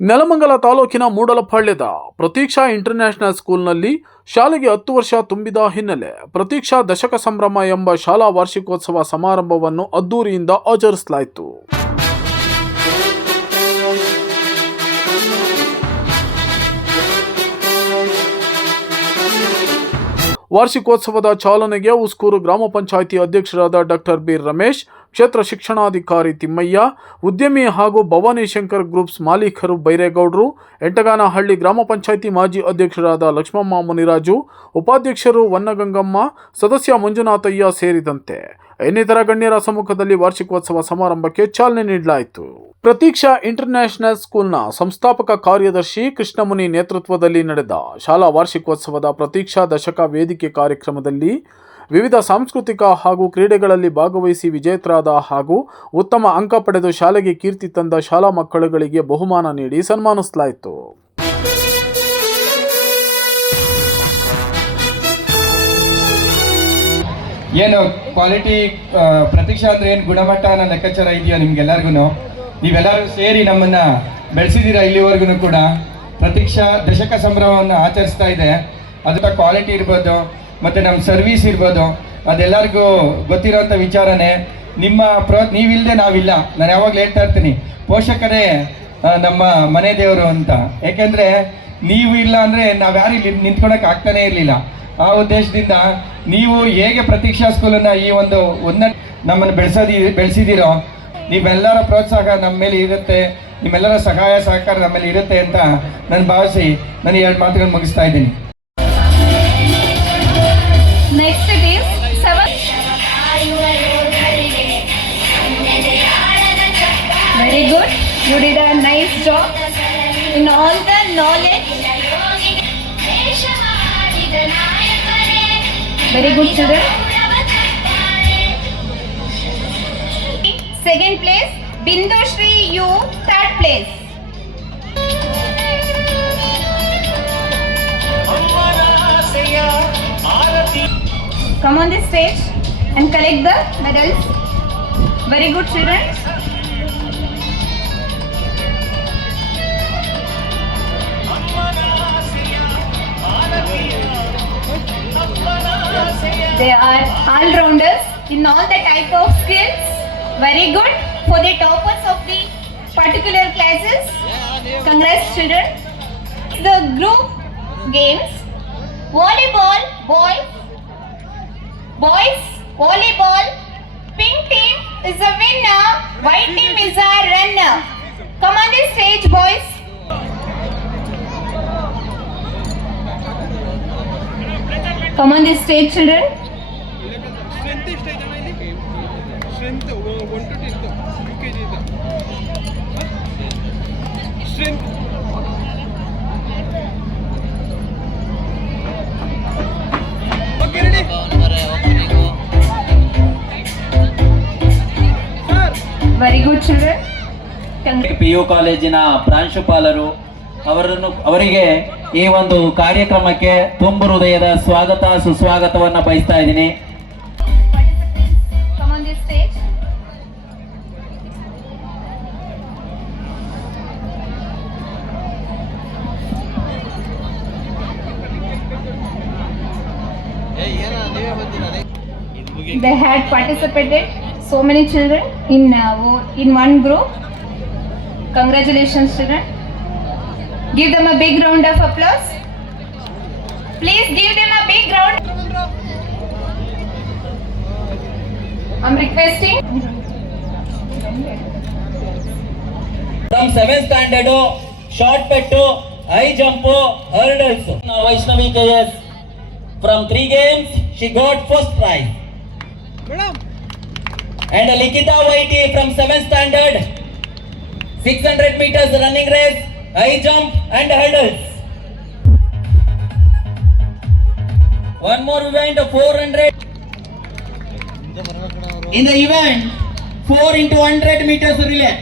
ನೆಲಮಂಗಲ ತಾಲೂಕಿನ ಮೂಡಲಪಾಳ್ಯದ ಪ್ರತೀಕ್ಷಾ ಇಂಟರ್ನ್ಯಾಷನಲ್ ಸ್ಕೂಲ್ನಲ್ಲಿ ಶಾಲೆಗೆ ಹತ್ತು ವರ್ಷ ತುಂಬಿದ ಹಿನ್ನೆಲೆ ಪ್ರತೀಕ್ಷಾ ದಶಕ ಸಂಭ್ರಮ ಎಂಬ ಶಾಲಾ ವಾರ್ಷಿಕೋತ್ಸವ ಸಮಾರಂಭವನ್ನು ಅದ್ದೂರಿಯಿಂದ ಆಚರಿಸಲಾಯಿತು. ವಾರ್ಷಿಕೋತ್ಸವದ ಚಾಲನೆಗೆ ಉಸ್ಕೂರು ಗ್ರಾಮ ಪಂಚಾಯಿತಿ ಅಧ್ಯಕ್ಷರಾದ ಡಾಕ್ಟರ್ ಬಿ ರಮೇಶ್ ಕ್ಷೇತ್ರ ಶಿಕ್ಷಣಾಧಿಕಾರಿ ತಿಮ್ಮಯ್ಯ, ಉದ್ಯಮಿ ಹಾಗೂ ಭವಾನಿ ಶಂಕರ್ ಗ್ರೂಪ್ಸ್ ಮಾಲೀಕರು ಬೈರೇಗೌಡರು ಎಂಟಗಾನಹಳ್ಳಿ ಗ್ರಾಮ ಪಂಚಾಯಿತಿ ಮಾಜಿ ಅಧ್ಯಕ್ಷರಾದ ಲಕ್ಷ್ಮಮ್ಮ ಮುನಿರಾಜು, ಉಪಾಧ್ಯಕ್ಷರು ವನ್ನಗಂಗಮ್ಮ, ಸದಸ್ಯ ಮಂಜುನಾಥಯ್ಯ ಸೇರಿದಂತೆ ಇನ್ನಿತರ ಗಣ್ಯರ ಸಮ್ಮುಖದಲ್ಲಿ ವಾರ್ಷಿಕೋತ್ಸವ ಸಮಾರಂಭಕ್ಕೆ ಚಾಲನೆ ನೀಡಲಾಯಿತು. ಪ್ರತೀಕ್ಷಾ ಇಂಟರ್ನ್ಯಾಷನಲ್ ಸ್ಕೂಲ್ನ ಸಂಸ್ಥಾಪಕ ಕಾರ್ಯದರ್ಶಿ ಕೃಷ್ಣಮುನಿ ನೇತೃತ್ವದಲ್ಲಿ ನಡೆದ ಶಾಲಾ ವಾರ್ಷಿಕೋತ್ಸವದ ಪ್ರತೀಕ್ಷಾ ದಶಕ ವೇದಿಕೆ ಕಾರ್ಯಕ್ರಮದಲ್ಲಿ ವಿವಿಧ ಸಾಂಸ್ಕೃತಿಕ ಹಾಗೂ ಕ್ರೀಡೆಗಳಲ್ಲಿ ಭಾಗವಹಿಸಿ ವಿಜೇತರಾದ ಹಾಗೂ ಉತ್ತಮ ಅಂಕ ಪಡೆದು ಶಾಲೆಗೆ ಕೀರ್ತಿ ತಂದ ಶಾಲಾ ಮಕ್ಕಳುಗಳಿಗೆ ಬಹುಮಾನ ನೀಡಿ ಸನ್ಮಾನಿಸಲಾಯಿತು. ಏನು ಕ್ವಾಲಿಟಿ ಪ್ರತೀಕ್ಷಾ ಅಂದ್ರೆ ಏನು ಗುಣಮಟ್ಟ ಅನ್ನೋ ಲೆಕ್ಕಾಚಾರ ಇದೆಯೋ ನಿಮ್ಗೆಲ್ಲರಿಗೂ ನೀವೆಲ್ಲರೂ ಸೇರಿ ನಮ್ಮನ್ನ ಬೆಳೆಸಿದ್ದೀರಾ ಇಲ್ಲಿವರೆಗೂ ಕೂಡ? ಪ್ರತೀಕ್ಷಾ ದಶಕ ಸಂಭ್ರಮವನ್ನು ಆಚರಿಸ್ತಾ ಇದೆ. ಅದರ ಕ್ವಾಲಿಟಿ ಇರ್ಬೋದು. ಮತ್ತೆ ನಮ್ಮ ಸರ್ವಿಸ್ ಇರ್ಬೋದು. ಅದೆಲ್ಲರಿಗೂ ಗೊತ್ತಿರೋಂಥ ವಿಚಾರನೇ, ನಿಮ್ಮ ಪ್ರೋ ನೀವಿಲ್ಲದೆ ನಾವಿಲ್ಲ. ನಾನು ಯಾವಾಗಲೂ ಹೇಳ್ತಾ ಇರ್ತೀನಿ. ಪೋಷಕರೇ ನಮ್ಮ ಮನೆ ದೇವರು ಅಂತ. ಯಾಕೆಂದರೆ, ನೀವು ಇಲ್ಲ ಅಂದರೆ ನಾವು ಯಾರು ಇಲ್ಲಿ ನಿಂತ್ಕೊಳಕ್ಕೆ ಆಗ್ತಾನೆ ಇರಲಿಲ್ಲ. ಆ ಉದ್ದೇಶದಿಂದ ನೀವು ಹೇಗೆ ಪ್ರತೀಕ್ಷಾ ಸ್ಕೂಲನ್ನು ಈ ಒಂದು ಒಂದ ನಮ್ಮನ್ನು ಬೆಳೆಸೋದಿ ಬೆಳೆಸಿದ್ದೀರೋ ನೀವೆಲ್ಲರ ಪ್ರೋತ್ಸಾಹ ನಮ್ಮ ಮೇಲೆ ಇರುತ್ತೆ. ನಿಮ್ಮೆಲ್ಲರ ಸಹಾಯ, ಸಹಕಾರ ನಮ್ಮ ಮೇಲೆ ಇರುತ್ತೆ ಅಂತ ನಾನು ಭಾವಿಸಿ, ನಾನು ಎರಡು ಮಾತುಗಳನ್ನು ಮುಗಿಸ್ತಾ ಇದ್ದೀನಿ. All the knowledge. Very good children. Second place, Bindu Shri, you third place. Come on this stage and collect the medals. Very good children. They are all-rounders in all the type of skills. Very good for the toppers of the particular classes. Congrats children. The group games. Volleyball, boys. Boys, volleyball. Pink team is a winner. White team is a runner. Come on this stage, boys. Ready sir Very good, children. P U ಕಾಲೇಜಿನ ಪ್ರಾಂಶುಪಾಲರು ಅವರನ್ನು ಅವರಿಗೆ ಈ ಒಂದು ಕಾರ್ಯಕ್ರಮಕ್ಕೆ ತುಂಬು ಹೃದಯದ ಸ್ವಾಗತ ಸುಸ್ವಾಗತವನ್ನ ಬಯಸ್ತಾ ಇದ್ದೀನಿ. They had participated so many children in uh, in one group. Congratulations, children. Give them a big round of applause. Please give them a big round. I'm requesting. From 7th standard, short petto, high jump, hurdles. Now Vaishnavi KS. From 3 games, she got first prize. Madam. And Likita YT from 7th standard, 600 meters running race, high jump and hurdles one more event 400 in the event 4 into 100 meters relay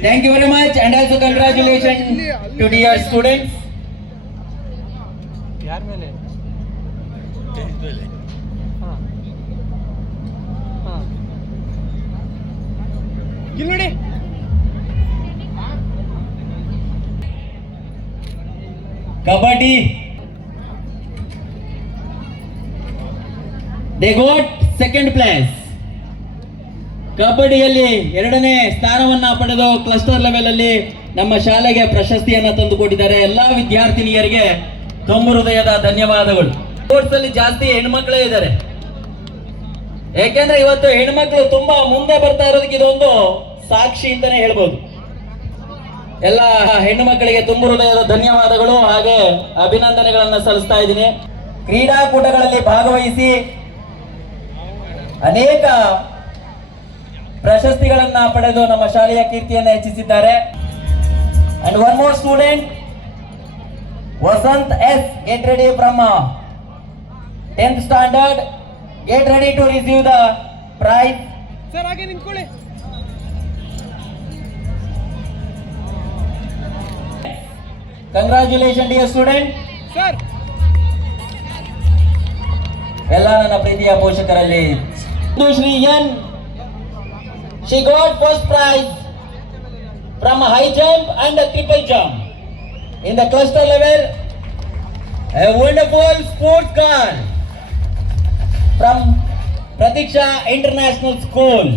thank you very much and also congratulations to dear students ಯಾರ ಮೇಲೆ ಇಲ್ಲಿ ನೋಡಿ kabaddi. They got second place ಕಬಡ್ಡಿಯಲ್ಲಿ ಎರಡನೇ ಸ್ಥಾನವನ್ನ ಪಡೆದು cluster level ಅಲ್ಲಿ ನಮ್ಮ ಶಾಲೆಗೆ ಪ್ರಶಸ್ತಿಯನ್ನ ತಂದುಕೊಟ್ಟಿದ್ದಾರೆ. ಎಲ್ಲಾ ವಿದ್ಯಾರ್ಥಿನಿಯರಿಗೆ ತುಂಬ ಹೃದಯದ ಧನ್ಯವಾದಗಳು. ಸ್ಪೋರ್ಟ್ಸ್ ಅಲ್ಲಿ ಜಾಸ್ತಿ ಹೆಣ್ಮಕ್ಳೇ ಇದ್ದಾರೆ. ಯಾಕೆಂದ್ರೆ ಇವತ್ತು ಹೆಣ್ಮಕ್ಳು ತುಂಬಾ ಮುಂದೆ ಬರ್ತಾ ಇರೋದಕ್ಕೆ ಇದೊಂದು ಸಾಕ್ಷಿ ಅಂತಾನೆ ಹೇಳ್ಬೋದು. ಎಲ್ಲ ಹೆಣ್ಣು ಮಕ್ಕಳಿಗೆ ತುಂಬು ಹೃದಯದ ಧನ್ಯವಾದಗಳು ಹಾಗೆ ಅಭಿನಂದನೆಗಳನ್ನು ಸಲ್ಲಿಸ್ತಾ ಇದ್ದೀನಿ. ಕ್ರೀಡಾಕೂಟಗಳಲ್ಲಿ ಭಾಗವಹಿಸಿ ಅನೇಕ ಪ್ರಶಸ್ತಿಗಳನ್ನ ಪಡೆದು ನಮ್ಮ ಶಾಲೆಯ ಕೀರ್ತಿಯನ್ನು ಹೆಚ್ಚಿಸಿದ್ದಾರೆ. And one more student Vasanth S get ready from tenth standard get ready to receive the prize sir ಹಾಗೆ ನಿಂತ್ಕೊಳ್ಳಿ. ಕಂಗ್ರಾಚ್ಯುಲೇಷನ್ ಡಿಯರ್ ಸ್ಟೂಡೆಂಟ್ ಸರ್ ಎಲ್ಲ ನನ್ನ ಪ್ರೀತಿಯ ಪೋಷಕರಲ್ಲಿ ಇದು Shri N. She got first prize from high jump and triple jump in the cluster level a wonderful sports card from Prateeksha international school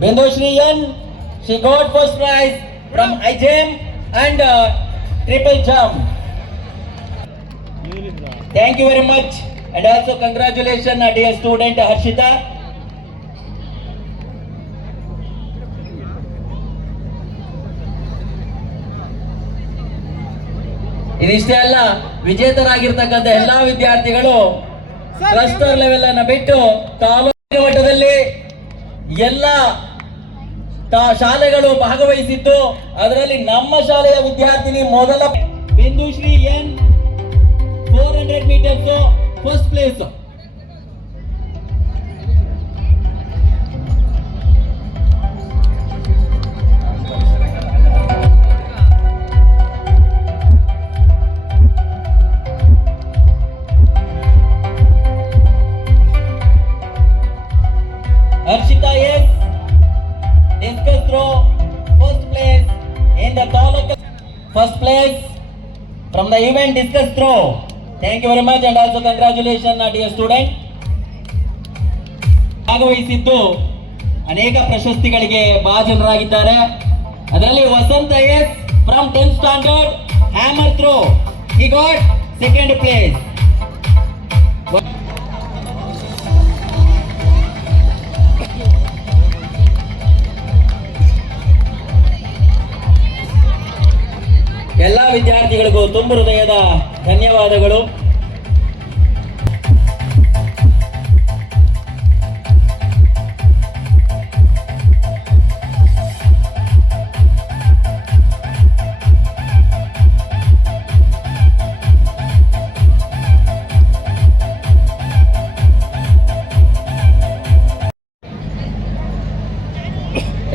Bindushri N, she got first prize from high jump and uh, triple jump. Thank you very much and also congratulations uh, dear student Harshita. ಇದಿಷ್ಟೇ ಅಲ್ಲ ವಿಜೇತರಾಗಿರ್ತಕ್ಕಂಥ ಎಲ್ಲಾ ವಿದ್ಯಾರ್ಥಿಗಳು cluster level ಅನ್ನ ಬಿಟ್ಟು ತಾಲೂಕಿನ ಮಟ್ಟದಲ್ಲಿ ಎಲ್ಲ ಶಾಲೆಗಳು ಭಾಗವಹಿಸಿದ್ದು ಅದರಲ್ಲಿ ನಮ್ಮ ಶಾಲೆಯ ವಿದ್ಯಾರ್ಥಿನಿ ಮೊದಲ Bindushri N four hundred metres first place from the event discus throw thank you very much and also congratulations uh, dear student ಭಾಗವಹಿಸಿದ್ದು ಅನೇಕ ಪ್ರಶಸ್ತಿಗಳಿಗೆ ಭಾಜನರಾಗಿದ್ದಾರೆ ಅದರಲ್ಲಿ Vasantha S from tenth standard hammer throw he got second place ಎಲ್ಲ ವಿದ್ಯಾರ್ಥಿಗಳಿಗೂ ತುಂಬ ಹೃದಯದ ಧನ್ಯವಾದಗಳು.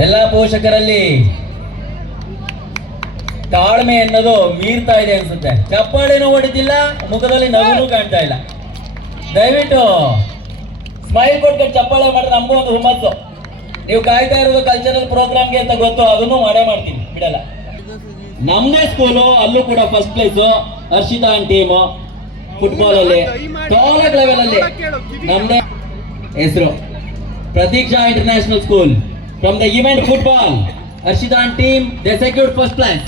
ಎಲ್ಲ ಪೋಷಕರಲ್ಲಿ ತಾಳ್ಮೆ ಅನ್ನೋದು ಮೀರ್ತಾ ಇದೆ ಅನ್ಸುತ್ತೆ. ಚಪ್ಪಾಳೆನೂ ಹೊಡಿತಿಲ್ಲ, ಮುಖದಲ್ಲಿ ನಗುನು ಕಾಣ್ತಾ ಇಲ್ಲ. ದಯವಿಟ್ಟು ಸ್ಮೈಲ್ ಕೊಟ್ಕೊಂಡು ಚಪ್ಪಾಳೆ ಮಾಡಿದ್ರೆ ನಮಗೂ ಒಂದು ಹುಮ್ಮಸ್ಸು. ನೀವು ಕಾಯ್ತಾ ಇರೋದು ಕಲ್ಚರಲ್ ಪ್ರೋಗ್ರಾಮ್ಗೆ ಅಂತ ಗೊತ್ತು, ಅದನ್ನು ಮಾಡೇ ಮಾಡ್ತೀನಿ, ಬಿಡಲ್ಲ. ನಮ್ಮದೇ ಸ್ಕೂಲು ಅಲ್ಲೂ ಕೂಡ first place Harshitha and team football ಅಲ್ಲಿ. ಟಾಲಕ್ ಲೆವೆಲ್ ಅಲ್ಲಿ. ನಮ್ದೇ ಹೆಸರು. Prateeksha international school from the event football Harshitha team they secured first place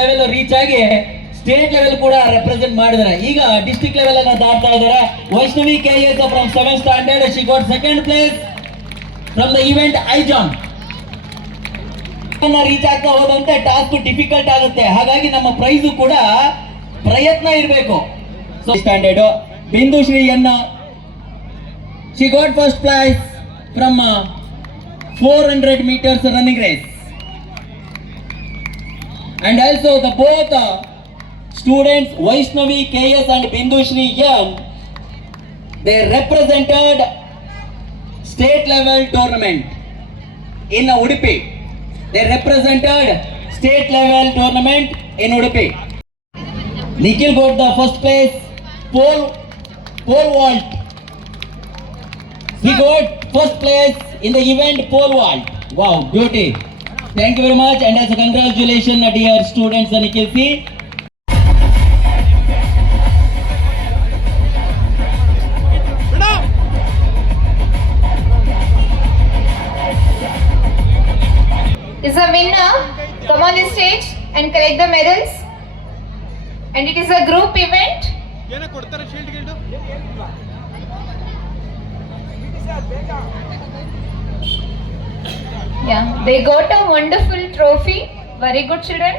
level reach ಆಗಿ ಸ್ಟೇಟ್ ಲೆವೆಲ್ ಕೂಡ ರೆಪ್ರೆಸೆಂಟ್ ಮಾಡಿದ್ದಾರೆ. ಈಗ ಡಿಸ್ಟ್ರಿಕ್ಟ್ ಲೆವೆಲ್ ಅನ್ನ ದಾಟ್ತಾ ಇದ್ದಾರೆ. Vaishnavi K S from seven standard she got second place from the event ಐಜಾನ್ ಜಾನ್ reach ಆಗ್ತಾ ಹೋದಂತೆ ಟಾಸ್ಕ್ ಡಿಫಿಕಲ್ಟ್ ಆಗುತ್ತೆ. ಹಾಗಾಗಿ ನಮ್ಮ ಪ್ರೈಸ್ ಕೂಡ ಪ್ರಯತ್ನ ಇರಬೇಕು. ಸ್ಟ್ಯಾಂಡರ್ಡ್ ಬಿಂದು ಶ್ರೀಯನ್ನ she got first prize from four hundred metres running race and also the both uh, students Vaishnavi KS and Bindushri Yan they represented state level tournament in Udupi they represented state level tournament in Udupi Nikhil got the first place pole pole vault. He got first place in the event pole vault. Wow, beauty. Thank you very much and as a congratulations, uh, dear students, uh, Nikhil C. Madam is a winner. Come on the stage and collect the medals. And it is a group event. Yeah, they got a wonderful trophy. Very good, children.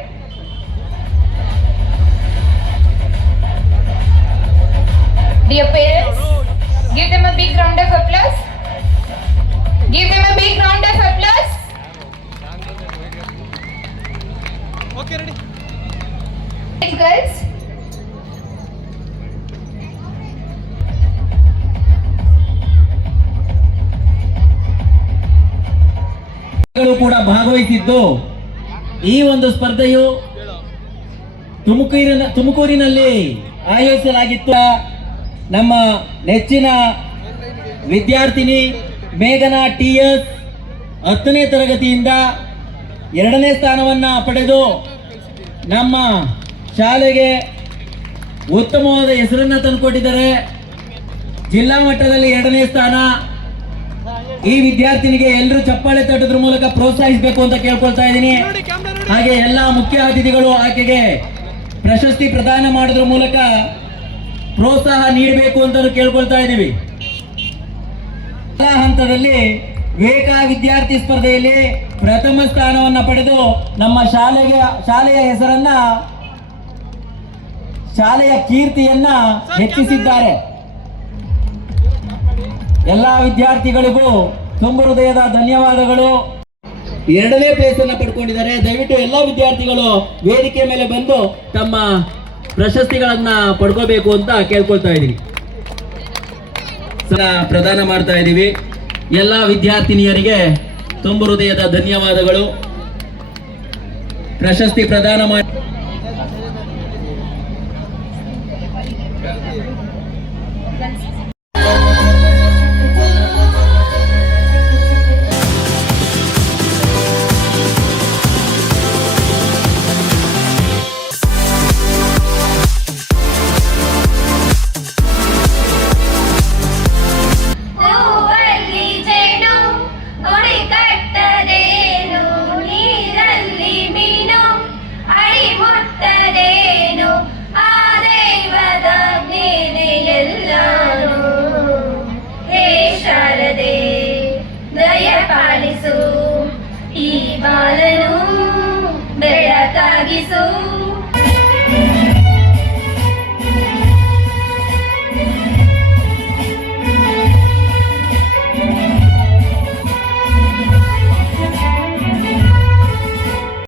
Dear parents, give them a big round of applause. Give them a big round of applause. Okay, ready. Thanks, guys. ಕೂಡ ಭಾಗವಹಿಸಿದ್ದು ಈ ಒಂದು ಸ್ಪರ್ಧೆಯು ತುಮಕೂರಿನ ತುಮಕೂರಿನಲ್ಲಿ ಆಯೋಜಿಸಲಾಗಿತ್ತು. ನಮ್ಮ ನೆಚ್ಚಿನ ವಿದ್ಯಾರ್ಥಿನಿ ಮೇಘನಾ ಟಿ ಎಸ್ ಹತ್ತನೇ ತರಗತಿಯಿಂದ ಎರಡನೇ ಸ್ಥಾನವನ್ನ ಪಡೆದು ನಮ್ಮ ಶಾಲೆಗೆ ಉತ್ತಮವಾದ ಹೆಸರನ್ನು ತಂದುಕೊಟ್ಟಿದ್ದಾರೆ. ಜಿಲ್ಲಾ ಮಟ್ಟದಲ್ಲಿ ಎರಡನೇ ಸ್ಥಾನ. ಈ ವಿದ್ಯಾರ್ಥಿನಿಗೆ ಎಲ್ಲರೂ ಚಪ್ಪಾಳೆ ತಟ್ಟದ್ರ ಮೂಲಕ ಪ್ರೋತ್ಸಾಹಿಸಬೇಕು ಅಂತ ಕೇಳ್ಕೊಳ್ತಾ ಇದ್ದೀನಿ. ಹಾಗೆ ಎಲ್ಲ ಮುಖ್ಯ ಅತಿಥಿಗಳು ಆಕೆಗೆ ಪ್ರಶಸ್ತಿ ಪ್ರದಾನ ಮಾಡೋದ್ರ ಮೂಲಕ ಪ್ರೋತ್ಸಾಹ ನೀಡಬೇಕು ಅಂತ ಕೇಳ್ಕೊಳ್ತಾ ಇದ್ದೀವಿ. ಹಂತದಲ್ಲಿ ವೇಗ ವಿದ್ಯಾರ್ಥಿ ಸ್ಪರ್ಧೆಯಲ್ಲಿ ಪ್ರಥಮ ಸ್ಥಾನವನ್ನು ಪಡೆದು ನಮ್ಮ ಶಾಲೆಗೆ ಶಾಲೆಯ ಹೆಸರನ್ನ ಶಾಲೆಯ ಕೀರ್ತಿಯನ್ನ ಹೆಚ್ಚಿಸಿದ್ದಾರೆ. ಎಲ್ಲ ವಿದ್ಯಾರ್ಥಿಗಳಿಗೂ ತುಂಬ ಹೃದಯದ ಧನ್ಯವಾದಗಳು. ಎರಡನೇ ಪ್ಲೇಸ್ ಅನ್ನ ಪಡ್ಕೊಂಡಿದ್ದಾರೆ. ದಯವಿಟ್ಟು ಎಲ್ಲ ವಿದ್ಯಾರ್ಥಿಗಳು ವೇದಿಕೆ ಮೇಲೆ ಬಂದು ತಮ್ಮ ಪ್ರಶಸ್ತಿಗಳನ್ನ ಪಡ್ಕೋಬೇಕು ಅಂತ ಕೇಳ್ಕೊಳ್ತಾ ಸಹ ಪ್ರದಾನ ಮಾಡ್ತಾ ಇದ್ದೀವಿ. ಎಲ್ಲ ವಿದ್ಯಾರ್ಥಿನಿಯರಿಗೆ ತುಂಬ ಹೃದಯದ ಧನ್ಯವಾದಗಳು. ಪ್ರಶಸ್ತಿ ಪ್ರದಾನ ಮಾಡಿ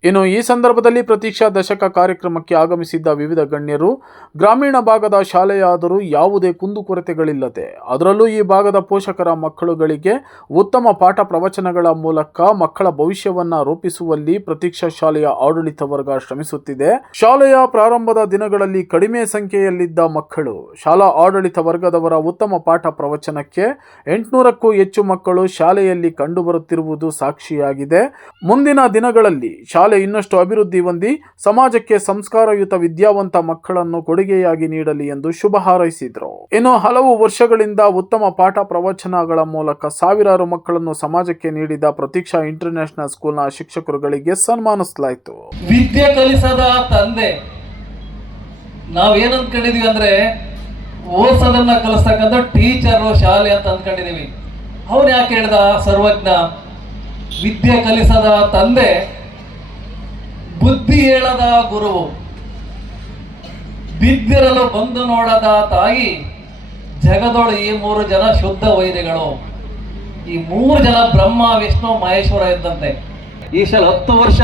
ಇನ್ನು ಈ ಸಂದರ್ಭದಲ್ಲಿ ಪ್ರತೀಕ್ಷಾ ದಶಕ ಕಾರ್ಯಕ್ರಮಕ್ಕೆ ಆಗಮಿಸಿದ್ದ ವಿವಿಧ ಗಣ್ಯರು, ಗ್ರಾಮೀಣ ಭಾಗದ ಶಾಲೆಯಾದರೂ ಯಾವುದೇ ಕುಂದುಕೊರತೆಗಳಿಲ್ಲದೆ ಅದರಲ್ಲೂ ಈ ಭಾಗದ ಪೋಷಕರ ಮಕ್ಕಳುಗಳಿಗೆ ಉತ್ತಮ ಪಾಠ ಪ್ರವಚನಗಳ ಮೂಲಕ ಮಕ್ಕಳ ಭವಿಷ್ಯವನ್ನ ರೂಪಿಸುವಲ್ಲಿ ಪ್ರತೀಕ್ಷಾ ಶಾಲೆಯ ಆಡಳಿತ ವರ್ಗ ಶ್ರಮಿಸುತ್ತಿದೆ. ಶಾಲೆಯ ಪ್ರಾರಂಭದ ದಿನಗಳಲ್ಲಿ ಕಡಿಮೆ ಸಂಖ್ಯೆಯಲ್ಲಿದ್ದ ಮಕ್ಕಳು ಶಾಲಾ ಆಡಳಿತ ವರ್ಗದವರ ಉತ್ತಮ ಪಾಠ ಪ್ರವಚನಕ್ಕೆ ಎಂಟುನೂರಕ್ಕೂ ಹೆಚ್ಚು ಮಕ್ಕಳು ಶಾಲೆಯಲ್ಲಿ ಕಂಡುಬರುತ್ತಿರುವುದು ಸಾಕ್ಷಿಯಾಗಿದೆ. ಮುಂದಿನ ದಿನಗಳಲ್ಲಿ ಶಾಲೆ ಇನ್ನಷ್ಟು ಅಭಿವೃದ್ಧಿ ಹೊಂದಿ ಸಮಾಜಕ್ಕೆ ಸಂಸ್ಕಾರಯುತ ವಿದ್ಯಾವಂತ ಮಕ್ಕಳನ್ನು ಕೊಡುಗೆಯಾಗಿ ನೀಡಲಿ ಎಂದು ಶುಭ ಹಾರೈಸಿದರು. ಇನ್ನು ಹಲವು ವರ್ಷಗಳಿಂದ ಉತ್ತಮ ಪಾಠ ಪ್ರವಚನಗಳ ಮೂಲಕ ಸಾವಿರಾರು ಮಕ್ಕಳನ್ನು ಸಮಾಜಕ್ಕೆ ನೀಡಿದ ಪ್ರತೀಕ್ಷಾ ಇಂಟರ್ನ್ಯಾಷನಲ್ ಸ್ಕೂಲ್ನ ಶಿಕ್ಷಕರುಗಳಿಗೆ ಸನ್ಮಾನಿಸಲಾಯಿತು. ವಿದ್ಯೆ ಕಲಿಸದ ತಂದೆ, ನಾವೇನ್ ಅಂದ್ಕೊಂಡಿದೀವಿ ಅಂದ್ರೆ, ಓದ್ಸೋದನ್ನ ಕಲಿಸ್ತಕ್ಕಂಥ ಟೀಚರು ಶಾಲೆ ಅಂತ ಅಂದ್ಕೊಂಡಿದೀವಿ ಅವನು ಯಾಕೆ ಹೇಳ್ದ ಸರ್ವಜ್ಞ, ವಿದ್ಯೆ ಕಲಿಸದ ತಂದೆ ಬುದ್ಧಿ ಹೇಳದ ಗುರುವು ಬಿದ್ದಿರಲು ಬಂದು ನೋಡದ ತಾಯಿ, ಜಗದೊಳು ಈ ಮೂರು ಜನ ಶುದ್ಧ ವೈರಿಗಳು. ಈ ಮೂರು ಜನ ಬ್ರಹ್ಮ, ವಿಷ್ಣು, ಮಹೇಶ್ವರ ಇದ್ದಂತೆ. ಈ ಸಲ ಹತ್ತು ವರ್ಷ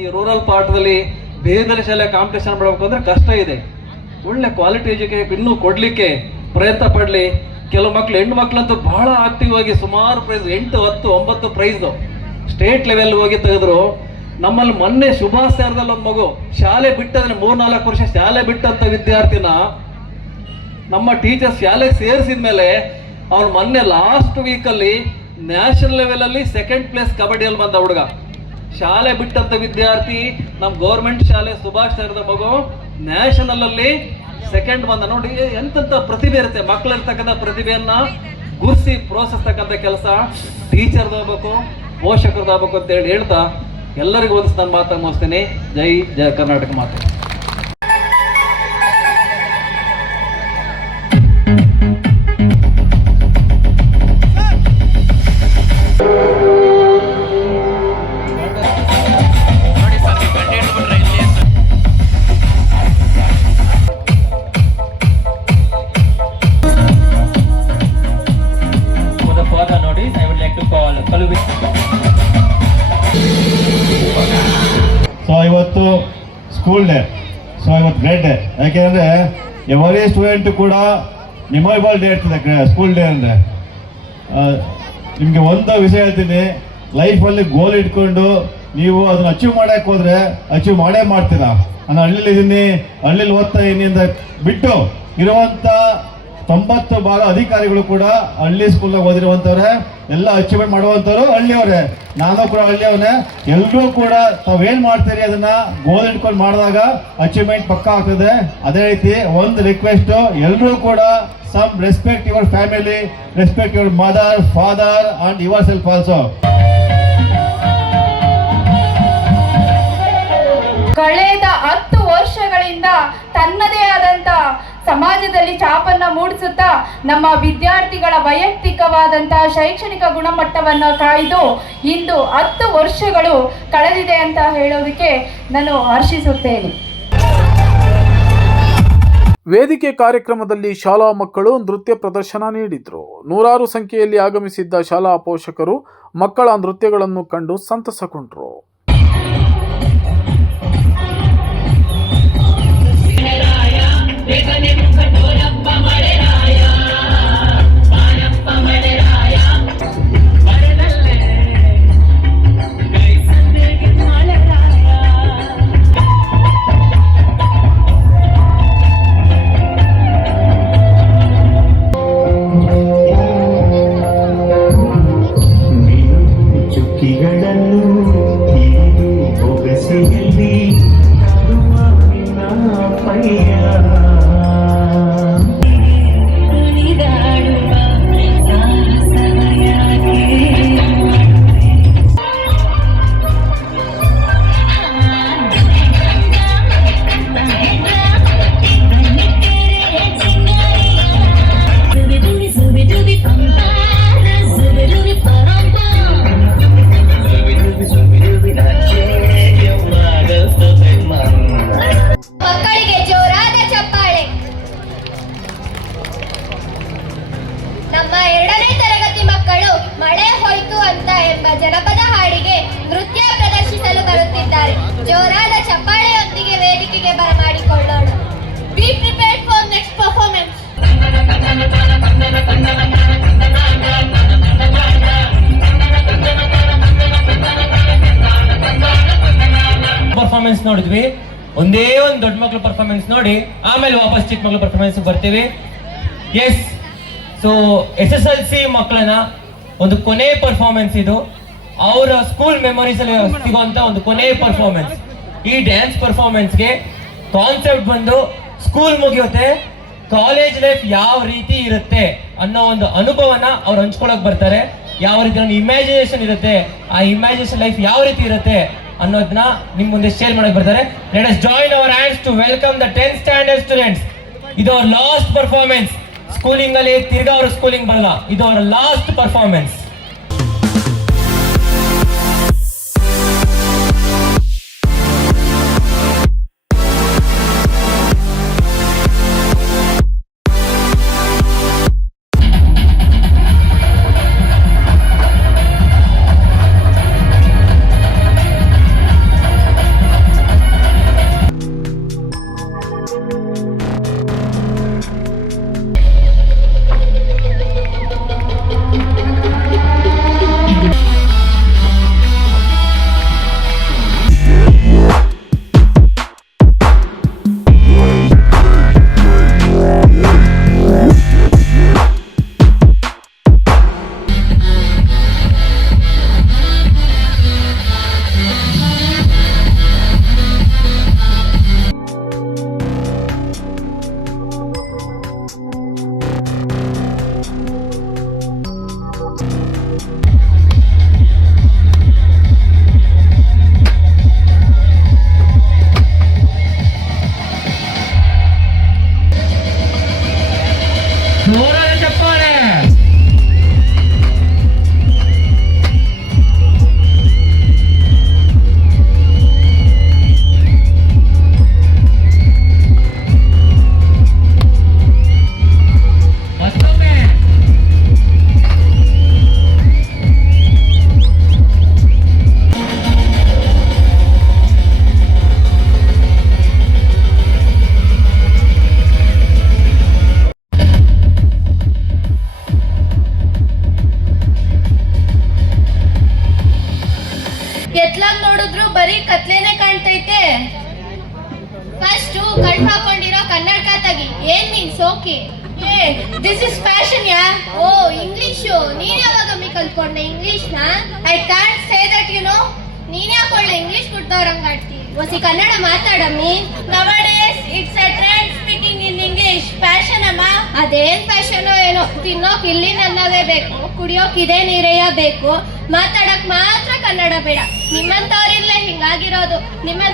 ಈ ರೂರಲ್ ಪಾರ್ಟ್ದಲ್ಲಿ ಬೇರೆ ಶಾಲೆ ಕಾಂಪಿಟೇಷನ್ ಮಾಡಬೇಕು ಅಂದ್ರೆ ಕಷ್ಟ ಇದೆ. ಒಳ್ಳೆ ಕ್ವಾಲಿಟಿ ಎಜುಕೇಶನ್ ಇನ್ನೂ ಕೊಡ್ಲಿಕ್ಕೆ ಪ್ರಯತ್ನ ಪಡಲಿ. ಕೆಲವು ಮಕ್ಕಳು ಹೆಣ್ಣು ಮಕ್ಕಳಂತೂ ಬಹಳ ಆಕ್ಟಿವ್ ಆಗಿ ಸುಮಾರು ಪ್ರೈಸ್ ಎಂಟು, ಹತ್ತು, ಒಂಬತ್ತು ಪ್ರೈಸ್ ಸ್ಟೇಟ್ ಲೆವೆಲ್ ಹೋಗಿ ತೆಗೆದ್ರು. ನಮ್ಮಲ್ಲಿ ಮೊನ್ನೆ ಶುಭಾಸ್ತಾರದಲ್ಲಿ ಒಂದು ಮಗು, ಶಾಲೆ ಬಿಟ್ಟಂದ್ರೆ ಮೂರ್ನಾಲ್ಕು ವರ್ಷ ಶಾಲೆ ಬಿಟ್ಟಂತ ವಿದ್ಯಾರ್ಥಿನ ನಮ್ಮ ಟೀಚರ್ಸ್ ಶಾಲೆಗೆ ಸೇರಿಸಿದ ಮೇಲೆ ಅವ್ನು ಮೊನ್ನೆ ಲಾಸ್ಟ್ ವೀಕಲ್ಲಿ ನ್ಯಾಷನಲ್ ಲೆವೆಲಲ್ಲಿ ಸೆಕೆಂಡ್ ಪ್ಲೇಸ್ ಕಬಡ್ಡಿಯಲ್ಲಿ ಬಂದ ಹುಡುಗ. ಶಾಲೆ ಬಿಟ್ಟಂತ ವಿದ್ಯಾರ್ಥಿ ನಮ್ಮ ಗೌರ್ಮೆಂಟ್ ಶಾಲೆ ಸುಭಾಷ್ ಸರ್ದ ಮಗು ನ್ಯಾಷನಲ್ ಅಲ್ಲಿ ಸೆಕೆಂಡ್ ಬಂದ. ನೋಡಿ ಎಂತ ಪ್ರತಿಭೆ ಇರುತ್ತೆ ಮಕ್ಕಳಿರ್ತಕ್ಕಂಥ ಪ್ರತಿಭೆಯನ್ನ ಗುರ್ಸಿ ಪ್ರೋತ್ಸಾಹಿಸ್ತಕ್ಕಂಥ ಕೆಲಸ. ಟೀಚರ್ದಾಗಬೇಕು ಪೋಷಕರದಾಗಬೇಕು ಅಂತ ಹೇಳಿ ಹೇಳ್ತಾ ಎಲ್ಲರಿಗೂ ಒಂದು ಸ್ತಂಭ ಮುಗಿಸ್ತೇನೆ. ಜೈ ಜಯ ಕರ್ನಾಟಕ ಮಾತು. ಎವರಿ ಸ್ಟೂಡೆಂಟ್ ಕೂಡ ಮೆಮೊರೇಬಲ್ ಡೇ ಇರ್ತದೆ ಸ್ಕೂಲ್ ಡೇ ಅಂದರೆ. ನಿಮಗೆ ಒಂದು ವಿಷಯ ಹೇಳ್ತೀನಿ ಲೈಫಲ್ಲಿ ಗೋಲ್ ಇಟ್ಕೊಂಡು ನೀವು ಅದನ್ನ ಅಚೀವ್ ಮಾಡಕ್ಕೆ ಹೋದ್ರೆ ಅಚೀವ್ ಮಾಡೇ ಮಾಡ್ತೀರಾ. ನಾನು ಹಳ್ಳಿಲಿ ಇದ್ದೀನಿ ಹಳ್ಳಿಲಿ ಓದ್ತಾ ಇದ್ದೀನಿ ಅಂತ ಬಿಟ್ಟು ಇರುವಂಥ ತೊಂಬತ್ತು ಭಾಗ ಅಧಿಕಾರಿಗಳು ಕೂಡ ಹಳ್ಳಿ ಸ್ಕೂಲ್ನಾಗ ಓದಿರುವಂಥವ್ರೆ ಎಲ್ಲ ಅಚೀವ್ಮೆಂಟ್ ಮಾಡುವಂಥವ್ರು ಹಳ್ಳಿಯವರೇ. ನಾನು ಕೂಡ ಹಳ್ಳಿಯವನೇ. ಎಲ್ಲರೂ ಕೂಡ ತಾವೇನು ಮಾಡ್ತೀರಿ ಅದನ್ನ ಗೋಲ್ ಇಟ್ಕೊಂಡು ಮಾಡಿದಾಗ ಅಚೀವ್ಮೆಂಟ್ ಪಕ್ಕ ಆಗ್ತದೆ. ಅದೇ ರೀತಿ ಒಂದು ರಿಕ್ವೆಸ್ಟು ಎಲ್ಲರೂ ಕೂಡ some respect your family respect your mother father and your self also ಕಳೆದ ಹತ್ತು ವರ್ಷಗಳಿಂದ ತನ್ನದೇ ಆದಂತ ಸಮಾಜದಲ್ಲಿ ಛಾಪನ್ನ ಮೂಡಿಸುತ್ತಾ ನಮ್ಮ ವಿದ್ಯಾರ್ಥಿಗಳ ವೈಯಕ್ತಿಕವಾದಂತಹ ಶೈಕ್ಷಣಿಕ ಗುಣಮಟ್ಟವನ್ನು ಕಾಯ್ದು ಇಂದು ಹತ್ತು ವರ್ಷಗಳು ಕಳೆದಿದೆ ಅಂತ ಹೇಳೋದಕ್ಕೆ ನಾನು ಹರ್ಷಿಸುತ್ತೇನೆ. ವೇದಿಕೆ ಕಾರ್ಯಕ್ರಮದಲ್ಲಿ ಶಾಲಾ ಮಕ್ಕಳು ನೃತ್ಯ ಪ್ರದರ್ಶನ ನೀಡಿದ್ರು. ನೂರಾರು ಸಂಖ್ಯೆಯಲ್ಲಿ ಆಗಮಿಸಿದ್ದ ಶಾಲಾ ಪೋಷಕರು ಮಕ್ಕಳ ನೃತ್ಯಗಳನ್ನು ಕಂಡು ಸಂತಸಗೊಂಡ್ರು. ಪರ್ಫಾರ್ಮೆನ್ಸ್ ನೋಡಿದ್ವಿ. ಒಂದೇ ಒಂದು ದೊಡ್ಡ ಮಕ್ಳ ಪರ್ಫಾರ್ಮೆನ್ಸ್ ನೋಡಿ ಆಮೇಲೆ ವಾಪಸ್ ಚಿಕ್ಕ ಮಕ್ಕಳ ಪರ್ಫಾರ್ಮೆನ್ಸ್ ಬರ್ತೀವಿ. S so S S L C ಮಕ್ಕಳನ್ನ ಒಂದು ಕೊನೆ ಪರ್ಫಾರ್ಮೆನ್ಸ್ ಇದು. ಅವರ ಸ್ಕೂಲ್ ಮೆಮೊರೀಸ್ ಅಲ್ಲಿ ಸಿಗುವಂತ ಒಂದು ಕೊನೆ ಪರ್ಫಾರ್ಮೆನ್ಸ್ ಈ ಡ್ಯಾನ್ಸ್ ಪರ್ಫಾರ್ಮೆನ್ಸ್ಗೆ ಕಾನ್ಸೆಪ್ಟ್ ಬಂದು ಸ್ಕೂಲ್ ಮುಗಿಯುತ್ತೆ. ಕಾಲೇಜ್ ಲೈಫ್ ಯಾವ ರೀತಿ ಇರುತ್ತೆ ಅನ್ನೋ ಒಂದು ಅನುಭವನ ಅವ್ರು ಹಂಚ್ಕೊಳಕ್ ಬರ್ತಾರೆ. ಯಾವ ರೀತಿ ಒಂದು ಇಮ್ಯಾಜಿನೇಷನ್ ಇರುತ್ತೆ. ಆ ಇಮ್ಯಾಜಿನೇಷನ್ ಲೈಫ್ ಯಾವ ರೀತಿ ಇರುತ್ತೆ ಅನ್ನೋದನ್ನ ನಿಮ್ ಮುಂದೆ ಶೇರ್ ಮಾಡಕ್ ಬರ್ತಾರೆ. Let us join our hands to welcome the tenth standard students ಇದು ಅವ್ರ ಲಾಸ್ಟ್ ಪರ್ಫಾರ್ಮೆನ್ಸ್ ಸ್ಕೂಲಿಂಗ್ ಅಲ್ಲಿ ತಿರ್ಗಾ ಅವ್ರ ಸ್ಕೂಲಿಂಗ್ ಬರಲ್ಲ. ಇದು ಅವರ ಲಾಸ್ಟ್ ಪರ್ಫಾರ್ಮೆನ್ಸ್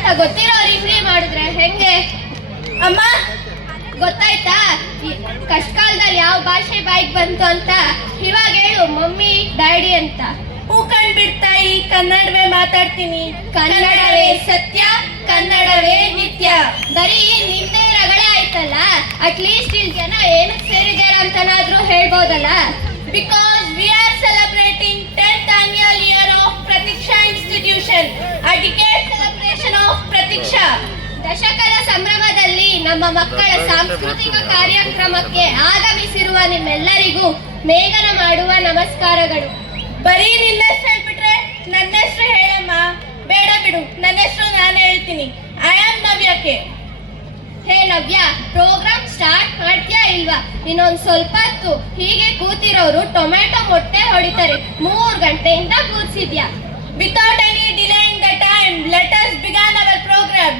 ನಿಮ್ಮಂತ ಗೊತ್ತಿರೋರು ಇಂಗ್ಲಿ ಮಾಡಿದ್ರೆ ಹೆಂಗೆ? ಅಮ್ಮ ಗೊತ್ತಾಯ್ತಾ? ಕಷ್ಟ ಕಾಲದಲ್ಲಿ ಯಾವ ಭಾಷೆ ಬಾಯಿಗೆ ಬಂತು ಅಂತ? ಇವಾಗ ಹೇಳು ಮಮ್ಮಿ ಡ್ಯಾಡಿ ಅಂತ. ಹೂ ಕಂಡ್ಬಿಡ್ತಾ ಈ ಕನ್ನಡವೇ ಮಾತಾಡ್ತೀನಿ. ಕನ್ನಡವೇ ಸತ್ಯ ಕನ್ನಡವೇ ನಿತ್ಯ. ಬರೀ ನಿಂದೆ ರಗಳೆ ಆಯ್ತಲ್ಲ? ಅಟ್ಲೀಸ್ಟ್ ಇಲ್ಲಿ ಜನ ಏನಕ್ಕೆ ಸೇರಿದಾರ ಅಂತನಾದ್ರೂ ಹೇಳ್ಬೋದಲ್ಲ? Because we are celebrating tenth annual Prateeksha institution a decade celebration of Prateeksha ದಶಕದ ಸಂಭ್ರಮದಲ್ಲಿ ನಮ್ಮ ಮಕ್ಕಳ ಸಾಂಸ್ಕೃತಿಕ ಕಾರ್ಯಕ್ರಮಕ್ಕೆ ಆಗಮಿಸಿರುವ ನಿಮ್ಮೆಲ್ಲರಿಗೂ ಮೇಘನ ಮಾಡುವ ನಮಸ್ಕಾರಗಳು. ಬರೀ ನಿನ್ನ ಹೆಸರು ಹೇಳ್ಬಿಟ್ರೆ ನನ್ನ ಹೆಸರು ಹೇಳಮ್ಮ. ಬೇಡ ಬಿಡು ನನ್ನ ಹೆಸರು ನಾನು ಹೇಳ್ತೀನಿ. ಐ ಆಮ್ ನವ್ಯಕ್ಕೆ. ಹೇ ನವ್ಯ ಪ್ರೋಗ್ರಾಮ್ ಸ್ಟಾರ್ಟ್ ಮಾಡ್ತೀಯಾ ಇಲ್ವಾ? ಇನ್ನೊಂದ್ ಸ್ವಲ್ಪ ಹೊತ್ತು ಹೀಗೆ ಕೂತಿರೋರು ಟೊಮೆಟೊ ಮೊಟ್ಟೆ ಹೊಡಿತಾರೆ. ಮೂರ್ ಗಂಟೆಯಿಂದ ಕೂರ್ಸಿದ್ಯಾ? Without any delaying the time let us begin our programme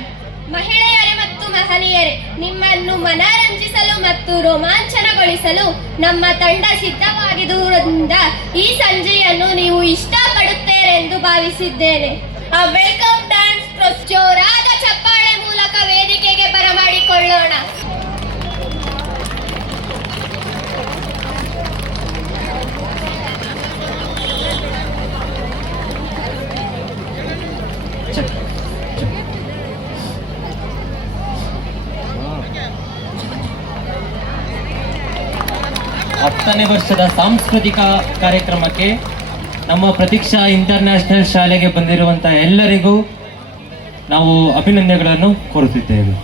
ಮಹಿಳೆಯರೇ ಮತ್ತು ಮಹನೀಯರೇ, ನಿಮ್ಮನ್ನು ಮನರಂಜಿಸಲು ಮತ್ತು ರೋಮಾಂಚನಗೊಳಿಸಲು ನಮ್ಮ ತಂಡ ಸಿದ್ಧವಾಗಿರುವುದರಿಂದ ಈ ಸಂಜೆಯನ್ನು ನೀವು ಇಷ್ಟಪಡುತ್ತೇರೆಂದು ಭಾವಿಸಿದ್ದೇನೆ. ಆ ವೆಲ್ಕಮ್ ಡ್ಯಾನ್ಸ್ ಜೋರಾದ ಚಪ್ಪಾಳೆ ಮೂಲಕ ವೇದಿಕೆಗೆ ಬರಮಾಡಿಕೊಳ್ಳೋಣ. ಹತ್ತನೇ ವರ್ಷದ ಸಾಂಸ್ಕೃತಿಕ ಕಾರ್ಯಕ್ರಮಕ್ಕೆ ನಮ್ಮ ಪ್ರತೀಕ್ಷಾ ಇಂಟರ್ನ್ಯಾಷನಲ್ ಶಾಲೆಗೆ ಬಂದಿರುವಂತಹ ಎಲ್ಲರಿಗೂ ನಾವು ಅಭಿನಂದನೆಗಳನ್ನು ಕೋರುತ್ತಿದ್ದೇವೆ.